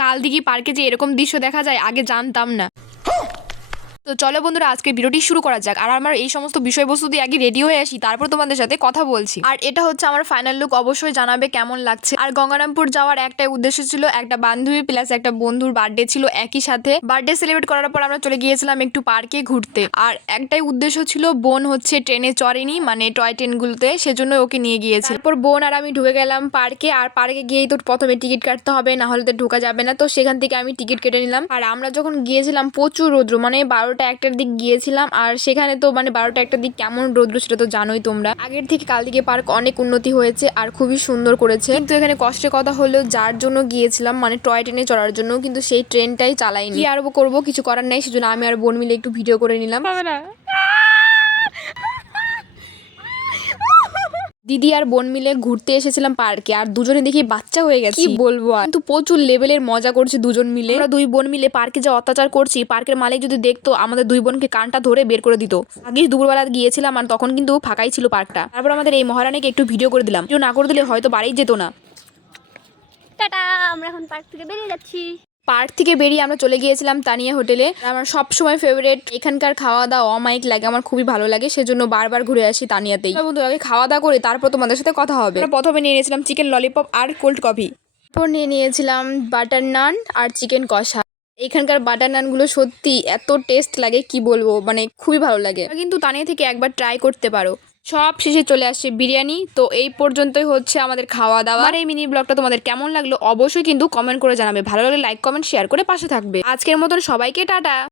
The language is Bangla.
কালদিঘি পার্কে যে এরকম দৃশ্য দেখা যায় আগে জানতাম না। তো চলো বন্ধুরা, আজকে ভিডিওটি শুরু করা যাক। আর আমার এই সমস্ত বিষয়বস্তু দিয়ে আগে রেডি হয়ে আসি, তারপর তোমাদের সাথে কথা বলছি। আর এটা হচ্ছে আমার ফাইনাল লুক, অবশ্যই জানাবে কেমন লাগছে। আর গঙ্গারামপুর যাওয়ার একটাই উদ্দেশ্য ছিল, একটা বান্ধবী প্লাস একটা বন্ধুর বার্থডে ছিল একই সাথে। বার্থডে সেলিব্রেট করার পর আমরা চলে গিয়েছিলাম একটু পার্কে ঘুরতে। আর একটাই উদ্দেশ্য ছিল, বোন হচ্ছে ট্রেনে চড়েনি, মানে টয় ট্রেনগুলোতে, সেজন্য ওকে নিয়ে গিয়েছে। তারপর বোন আর আমি ঢুকে গেলাম পার্কে। আর পার্কে গিয়েই তো প্রথমে টিকিট কাটতে হবে, না হলে তো ঢোকা যাবে না। তো সেখান থেকে আমি টিকিট কেটে নিলাম। আর আমরা যখন গিয়েছিলাম প্রচুর রৌদ্র, মানে 12টা-1টার দিক গিয়েছিলাম। আর সেখানে তো মানে 12টা-1টার দিক কেমন রৌদ্র সেটা তো জানোই তোমরা। আগের থেকে কালদিঘি পার্ক অনেক উন্নতি হয়েছে আর খুবই সুন্দর করেছে। কিন্তু এখানে কষ্টের কথা হলো, যার জন্য গিয়েছিলাম মানে টয় ট্রেনে চড়ার জন্য, কিন্তু সেই ট্রেনটাই চালাইনি। কি আর করবো, কিছু করার নাই। সেজন্য আমি আর বোন মিলে একটু ভিডিও করে নিলাম। দিদি আর বোন মিলে ঘুরতে এসেছিলাম পার্কে, আর দুজনে দেখি বাচ্চা হয়ে গেছে, কি বলবো। আর কিন্তু প্রচুর লেভেলের মজা করছি দুজন মিলে। আমরা দুই বোন মিলে পার্কে যে অত্যাচার করছি, পার্কের মালিক যদি দেখতো আমাদের দুই বোনকে কানটা ধরে বের করে দিত। আগে দুপুরবেলা গিয়েছিলাম আর তখন কিন্তু ফাঁকাই ছিল পার্কটা। তারপর আমাদের এই মহারানীকে একটু ভিডিও করে দিলাম, ভিডিও না করে দিলে হয়তো বাড়ি যেত না। টাটা, আমরা এখন পার্ক থেকে বেরিয়ে যাচ্ছি। পার্ক থেকে বেরিয়ে আমরা চলে গিয়েছিলাম তানিয়া হোটেলে। আমার সব সময় ফেভারিট, এখানকার খাওয়া দাওয়া অমাইক লাগে, আমার খুবই ভালো লাগে, সেজন্য বারবার ঘুরে আসি তানিয়াতেই। বন্ধু, আগে খাওয়া দাওয়া করে তারপর তোমাদের সাথে কথা হবে। প্রথমে নিয়ে নিয়েছিলাম চিকেন ললিপপ আর কোল্ড কফি। তারপর নিয়ে নিয়েছিলাম বাটার নান আর চিকেন কষা। এখানকার বাটার নানগুলো সত্যি এত টেস্ট লাগে, কি বলবো, মানে খুবই ভালো লাগে। কিন্তু তানিয়া থেকে একবার ট্রাই করতে পারো। সব শেষে চলে আসছে বিরিয়ানি। তো এই পর্যন্তই হচ্ছে আমাদের খাওয়া দাওয়া। আর এই মিনি ব্লগটা তোমাদের কেমন লাগলো অবশ্যই কিন্তু কমেন্ট করে জানাবে। ভালো লাগলে লাইক কমেন্ট শেয়ার করে পাশে থাকবে। আজকের মতন সবাইকে টাটা।